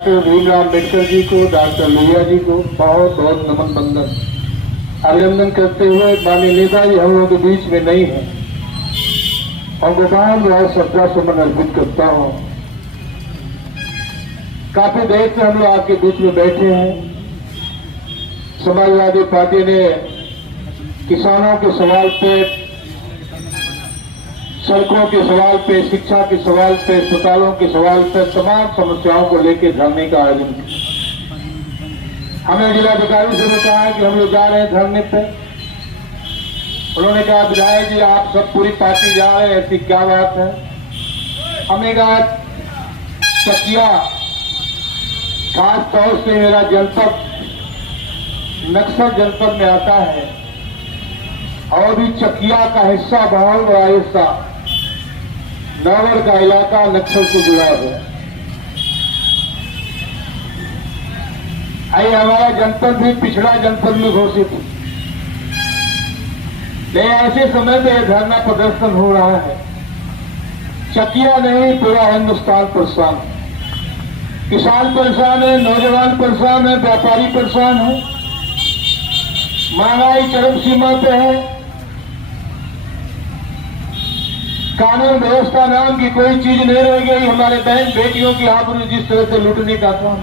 Doctor Bhimrao Ambedkar ji को, doctor Lohia ji को बहुत बहुत नमन बंदन अभिनंदन करते हुए माननीय नेता जी हम लोगों के बीच में नहीं है और गोपाल बहुत श्रद्धा सुमन अर्पित करता हूँ। काफी देर से हम लोग आपके बीच में बैठे हैं। समाजवादी पार्टी ने किसानों के सवाल पे, सड़कों के सवाल पे, शिक्षा के सवाल पे, अस्पतालों के सवाल पे, तमाम समस्याओं को लेकर धरने का आयोजन किया। हमें जिलाधिकारी से भी कहा है कि हम लोग जा रहे हैं धरने पे। उन्होंने कहा विधायक जी आप सब पूरी पार्टी जा रहे हैं, ऐसी क्या बात है। हमने कहा चकिया खास तौर से मेरा जनपद नक्सल जनपद में आता है और भी चकिया का हिस्सा, बहुत बड़ा हिस्सा नौगढ़ का इलाका नक्सल से जुड़ा है। आई हमारा जनपद भी पिछड़ा जनपद में घोषित है, लेकिन ऐसे समय में यह धरना प्रदर्शन हो रहा है। चकिया नहीं पूरा हिंदुस्तान परेशान है। किसान परेशान है, नौजवान परेशान है, व्यापारी परेशान है, महंगाई चरम सीमा पे है। कानून व्यवस्था नाम की कोई चीज नहीं रह गई। हमारे बहन बेटियों की आबरू जिस तरह से लूटने का काम,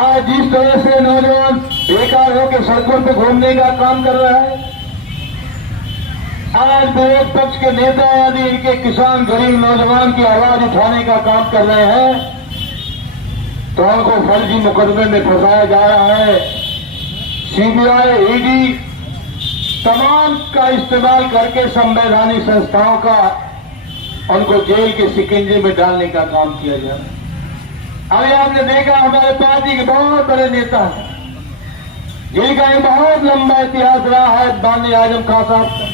आज जिस तरह से नौजवान बेकार होकर सड़कों पर घूमने का काम कर रहा है, आज विरोध पक्ष के नेता आदि इनके किसान गरीब नौजवान की आवाज उठाने का काम कर रहे हैं, तो उनको फर्जी मुकदमे में फंसाया जा रहा है। सीबीआई, ईडी तमाम का इस्तेमाल करके संवैधानिक संस्थाओं का उनको जेल के शिकंजे में डालने का काम किया जा रहा है। अभी आपने देखा हमारे पार्टी के बहुत बड़े नेता हैं जिनका एक बहुत लंबा इतिहास रहा है, माननीय आजम खान साहब का।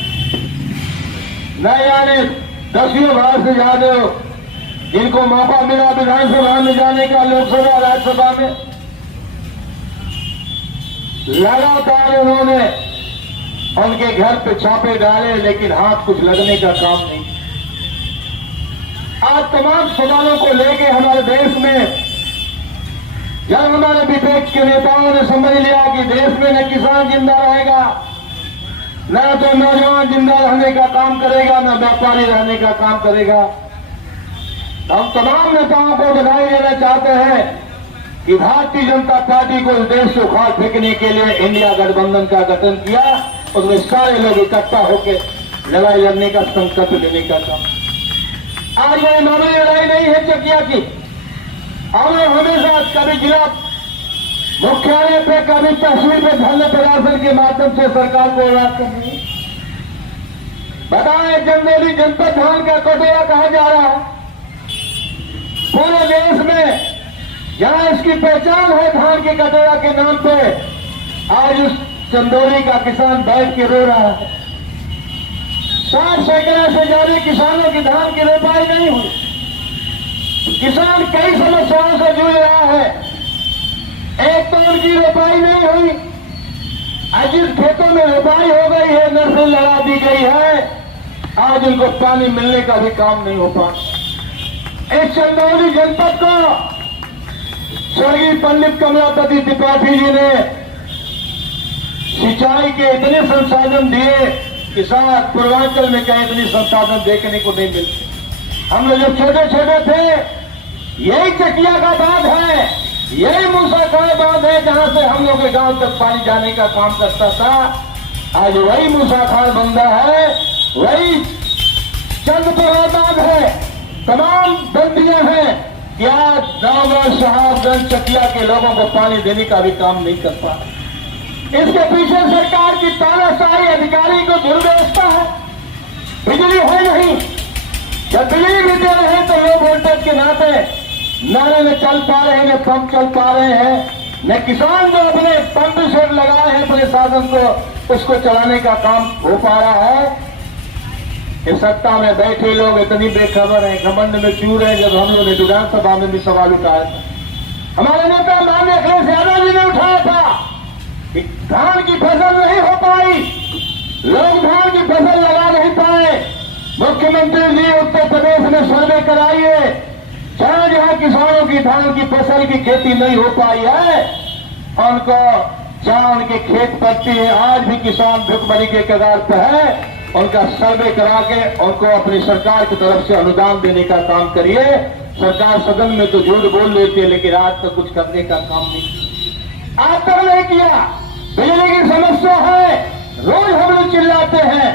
न जाने 10वीं बार से ज्यादा जिनको मौका मिला विधानसभा में जाने का, लोकसभा राज्यसभा में लगातार उन्होंने उनके घर पे छापे डाले, लेकिन हाथ कुछ लगने का काम नहीं। आज तमाम सवालों को लेके हमारे देश में जब हमारे विपक्ष के नेताओं ने समझ लिया कि देश में न किसान जिंदा रहेगा, न तो नौजवान जिंदा रहने का काम करेगा, न व्यापारी रहने का काम करेगा, हम तमाम नेताओं को बधाई देना चाहते हैं कि भारतीय जनता पार्टी को इस देश से उखाड़ फेंकने के लिए इंडिया गठबंधन का गठन किया। उसमें सारे लोग इकट्ठा होकर लड़ाई लड़ने का संकल्प लेने का काम। आज ये मामूली लड़ाई नहीं है चकिया की। हमें हमेशा कभी जिला मुख्यालय पे, कभी तहसील पे धरने प्रदर्शन के माध्यम से सरकार को राहत करनी। बताएं चंदेली जनपद धान का कटोरा कहा जा रहा है। पूरे देश में जहां इसकी पहचान है धान के कटोरा के नाम पे, आज उस चंदौली का किसान बैठ के रो रहा है। 60 सैकड़े से ज्यादा किसानों की धान की रोपाई नहीं हुई। किसान कई समस्याओं से जूझ रहा है। एक तो उनकी रोपाई नहीं हुई, आज जिस खेतों में रोपाई हो गई है, नर्सरी लगा दी गई है, आज उनको पानी मिलने का भी काम नहीं हो पा। इस चंदौली जनपद को स्वर्गीय पंडित कमलापति त्रिपाठी जी ने सिंचाई के इतने संसाधन दिए कि शायद पूर्वांचल में कहीं इतने संसाधन देखने को नहीं मिलते। हम लोग जब छोटे छोटे थे, यही चकिया का बांध है, यही मूसाखाल बांध है जहां से हम लोग के गांव तक पानी जाने का काम करता था। आज वही मूसाखाल बंदा है, वही चंदपुरा बांध है, तमाम बंदियां हैं कि आज नौगढ़, साहबगंज, चकिया के लोगों को पानी देने का भी काम नहीं कर पा। इसके पीछे सरकार की तानाशाही, अधिकारी को दुर्व्यवस्था है। बिजली है नहीं, जब बिजली भी दे रहे हैं तो लो वोल्टेज के नाते नाले में चल पा रहे हैं, न पंप चल पा रहे हैं, न किसान जो अपने पंप सेट लगाए हैं अपने साधन को, उसको चलाने का काम हो पा रहा है। इस सत्ता में बैठे लोग इतनी बेखबर हैं, घमंड में चूर हैं। जब हम लोग ने विधानसभा में भी सवाल उठाया था, हमारे नेता माननीय अखिलेश यादव जी ने उठाया था कि धान की फसल नहीं हो पाई, लोग धान की फसल लगा नहीं पाए। मुख्यमंत्री जी उत्तर प्रदेश में सर्वे कराइए, किसानों की धान की फसल की खेती नहीं हो पाई है, उनको जहां उनके खेत पड़ती है, आज भी किसान भुखमरी के कगार पर है, उनका सर्वे करा के उनको अपनी सरकार की तरफ से अनुदान देने का काम करिए। सरकार सदन में तो झूठ बोल लेती है, लेकिन आज तक कुछ करने का काम नहीं, आज तक नहीं किया। बिजली की समस्या है, रोज हम लोग चिल्लाते हैं,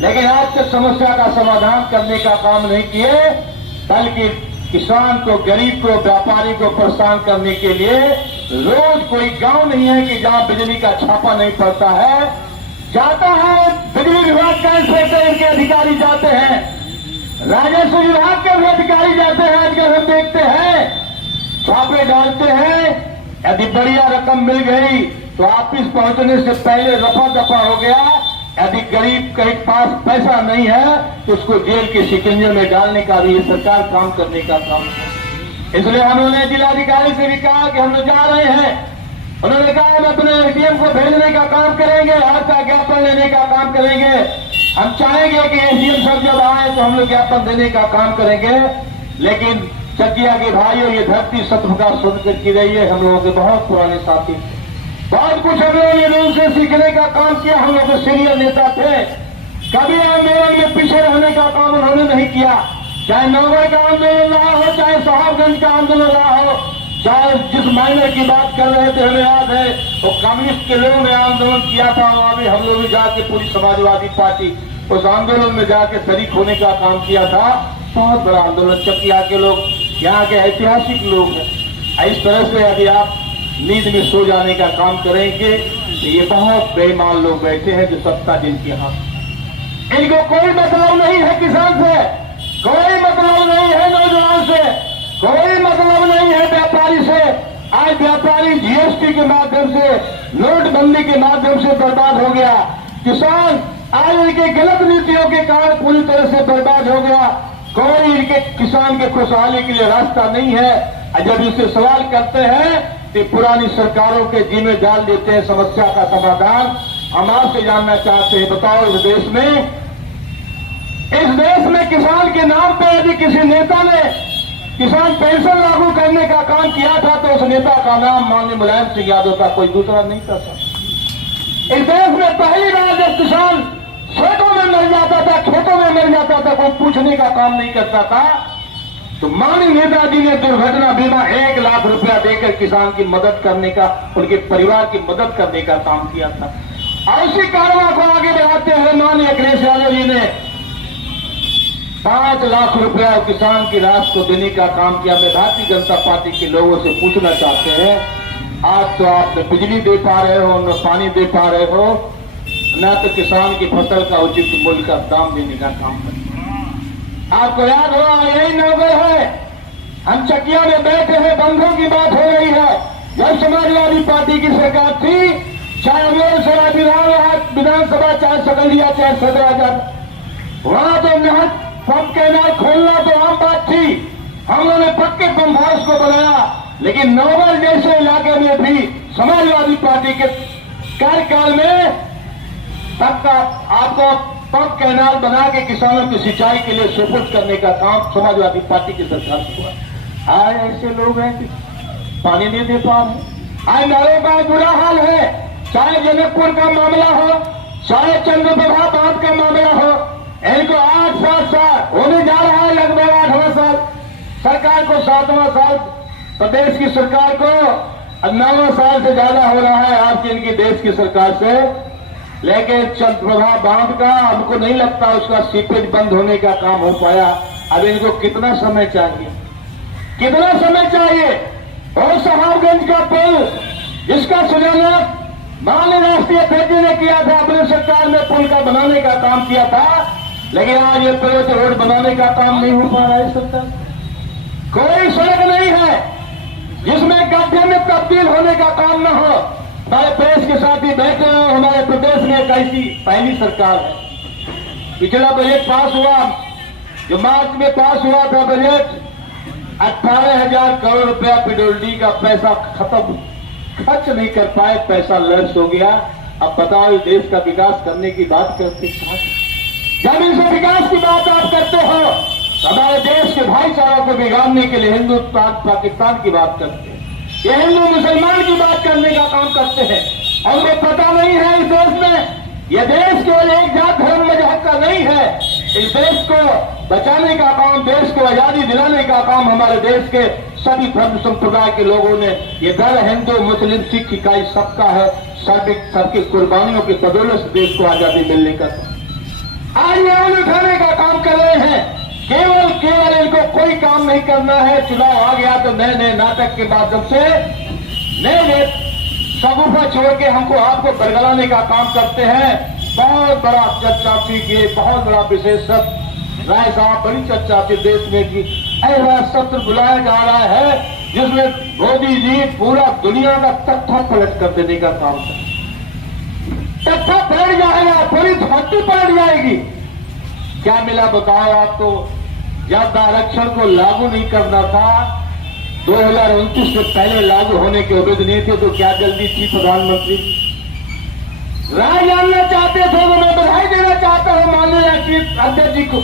लेकिन आज तक समस्या का समाधान करने का काम नहीं किए, बल्कि किसान को, गरीब को, व्यापारी को परेशान करने के लिए रोज कोई गांव नहीं है कि जहां बिजली का छापा नहीं पड़ता है। जाता है बिजली विभाग का इंस्पेक्टर, इनके अधिकारी जाते हैं, राजस्व विभाग के भी अधिकारी जाते हैं, आजकल हम देखते हैं, छापे डालते हैं। यदि बढ़िया रकम मिल गई तो ऑफिस पहुंचने से पहले रफा दफा हो गया। यदि गरीब के पास पैसा नहीं है तो उसको जेल के शिकंजे में डालने का भी ये सरकार काम करने का काम है। इसलिए हमने जिलाधिकारी से भी कहा कि हम लोग जा रहे हैं, उन्होंने कहा हम अपने एसडीएम को भेजने का काम करेंगे, हाथ का ज्ञापन लेने का काम करेंगे। हम चाहेंगे कि एसडीएम सर जब आए तो हम लोग ज्ञापन देने का काम करेंगे। लेकिन चकिया के भाइयों, ये धरती सत्व का सुनकर की रही है, हम लोगों के बहुत पुराने साथी, बहुत कुछ हम लोगों ने उनसे सीखने का काम किया। हम लोग सीनियर नेता थे, कभी आंदोलन में पीछे रहने का काम उन्होंने नहीं किया। चाहे नौगढ़ का आंदोलन रहा हो, चाहे साहबगंज का आंदोलन रहा हो, चाहे जिस माइनर की बात कर रहे थे, हमें याद है वो कम्युनिस्ट के लोगों ने आंदोलन किया था, वहां भी हम लोग भी जाके पूरी समाजवादी पार्टी उस आंदोलन में जाके शरीक होने का काम किया था। बहुत बड़ा आंदोलन, चकिया के लोग यहाँ के ऐतिहासिक लोग हैं। इस तरह से यदि आप नींद में सो जाने का काम करेंगे तो ये बहुत बेईमान लोग बैठे हैं जो सत्ता जिनके हाथ, इनको कोई मतलब नहीं है किसान से, कोई मतलब नहीं है नौजवान से, कोई मतलब नहीं है व्यापारी से। आज व्यापारी जीएसटी के माध्यम से, नोटबंदी के माध्यम से बर्बाद हो गया। किसान आज इनके गलत नीतियों के कारण पूरी तरह से बर्बाद हो गया। कोई इनके किसान के खुशहाली के लिए रास्ता नहीं है। जब इनसे सवाल करते हैं तो पुरानी सरकारों के जिम्मे डाल देते हैं समस्या का समाधान। हम आपसे जानना चाहते हैं, बताओ इस देश में किसान के नाम पे यदि किसी नेता ने किसान पेंशन लागू करने का काम किया था तो उस नेता का नाम माननीय मुलायम सिंह यादव का, कोई दूसरा नहीं था। इस देश में पहली बार जब किसान खेतों में मर जाता था, खेतों में मर जाता था, कोई पूछने का काम नहीं करता था, तो माननीय नेताजी ने दुर्घटना बीमा 1 लाख रुपया देकर किसान की मदद करने का, उनके परिवार की मदद करने का काम किया था। और इसी कार्रवाई को आगे बढ़ाते हुए माननीय अखिलेश यादव जी ने 5 लाख रुपया किसान की राशि को देने का काम किया। मैं भारतीय जनता पार्टी के लोगों से पूछना चाहते हैं, आज तो आप न बिजली दे पा रहे हो, न पानी दे पा रहे हो, न तो किसान की फसल का उचित मूल्य का दाम देने का काम करते। आपको याद होगा यही नौगढ़ है, हम चकिया में बैठे हैं, बंधों की बात हो रही है। जब समाजवादी पार्टी की सरकार थी, चाहे विधानसभा, चाहे सकलिया, चाहे सदराजन, वहां तो नहर पंप के नाल खोलना तो आम बात थी। हम लोगों ने पक्के पंप हाउस को बनाया, लेकिन नौगढ़ जैसे इलाके में भी समाजवादी पार्टी के कार्यकाल में पक्का आपको पंप कैनाल बना के किसानों की सिंचाई के लिए सुपुर्द करने का काम समाजवादी पार्टी की सरकार से हुआ। आज ऐसे लोग हैं कि पानी नहीं दे पा रहे। आज नालों का बुरा हाल है, चाहे जनकपुर का मामला हो, चाहे चंद्रप्रभा बांध का मामला हो, इनको 8-7 साल होने जा रहा है, लगभग 8वां साल सरकार को, 7वां साल प्रदेश की सरकार को, 9वां साल से ज्यादा हो रहा है आपकी इनकी देश की सरकार से। लेकिन चंद्रप्रभा बांध का हमको नहीं लगता उसका सीपेज बंद होने का काम हो पाया। अब इनको कितना समय चाहिए, कितना समय चाहिए? और साहबगंज का पुल जिसका सृजन माननीय राष्ट्रीय अध्यक्ष ने किया था, अपनी सरकार में पुल का बनाने का काम किया था, लेकिन आज ये पेड़ रोड बनाने का काम नहीं हो पा रहा है। सरकार कोई सड़क नहीं है जिसमें गड्ढे में तब्दील होने का काम न हो। हमारे देश के साथ ही बैठे हैं, हमारे प्रदेश में कैसी पहली सरकार है। पिछला बजट पास हुआ, जो मार्च में पास हुआ था बजट, 18,000 करोड़ रुपया पीडब्ल्यूडी का पैसा खत्म, खर्च नहीं कर पाए, पैसा लैप्स हो गया। अब बताओ देश का विकास करने की बात करते हैं। जब इनसे विकास की बात आप करते हो, हमारे देश के भाईचारा को बिगाड़ने के लिए हिंदुस्तान पाकिस्तान की बात करते हैं, ये हिंदू मुसलमान की बात करने का काम करते हैं। और उन्हें पता नहीं है इस देश में यह देश केवल एक जात धर्म मजहब का नहीं है। इस देश को बचाने का काम, देश को आजादी दिलाने का काम हमारे देश के सभी धर्म संप्रदाय के लोगों ने, ये दल हिंदू मुस्लिम सिख इकाई सबका है। सबकी कुर्बानियों की बदौलत देश को आजादी मिलने का आज ये उठाने का काम कर रहे हैं। केवल इनको कोई काम नहीं करना है। चुनाव आ गया तो नए नए नाटक के माध्यम से नए सगुफा छोड़ के हमको आपको बरगलाने का काम करते हैं। बहुत बड़ा चर्चा की, बहुत बड़ा विशेषज्ञ राय साहब बड़ी चर्चा थी देश में कि ऐसा सत्र बुलाया जा रहा है जिसमें मोदी जी पूरा दुनिया का तख्ता पलट कर देने का काम कर, तख्ता पलट जाएगा, पूरी धरती पलट जाएगी। क्या मिला बताओ आपको? जब आरक्षण को लागू नहीं करना था, 2029 से पहले लागू होने की उम्मीद नहीं थी, तो क्या जल्दी थी प्रधानमंत्री? राय जानना चाहते थे तो मैं बधाई देना चाहता हूं माननीय अध्यक्ष जी को,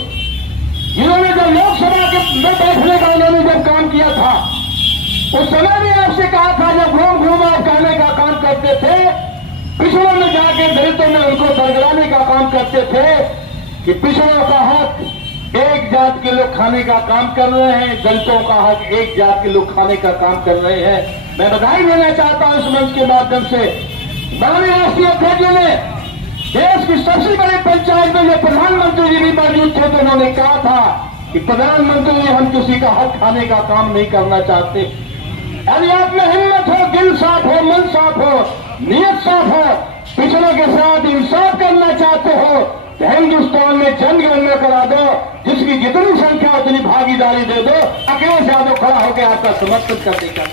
जिन्होंने जब लोकसभा के में बैठने का उन्होंने जब काम किया था, उस समय भी आपसे कहा था, जब घूम घूम आप कहने का काम करते थे, पिछड़ों में जाके दलितों में उनको बरगलाने का काम करते थे कि पिछड़ों का हक एक जात के लोग खाने का काम कर रहे हैं, दलितों का हक एक जात के लोग खाने का काम कर रहे हैं। मैं बधाई देना चाहता हूं इस मंच के माध्यम से माननीय राष्ट्रीय अध्यक्ष जी ने देश की सबसे बड़ी पंचायत में जब प्रधानमंत्री जी भी मौजूद थे तो उन्होंने कहा था कि प्रधानमंत्री जी हम किसी का हक खाने का काम नहीं करना चाहते। यदि आप में हिम्मत हो, दिल साफ हो, मन साफ हो, नियत साफ हो, पिछड़ों के साथ इंसाफ करना चाहते हो तो हिंदुस्तान में जनगणना करा दो, जिसकी जितनी संख्या उतनी भागीदारी दे दो, अकेले से खड़ा होकर आपका समर्थन कर देगा।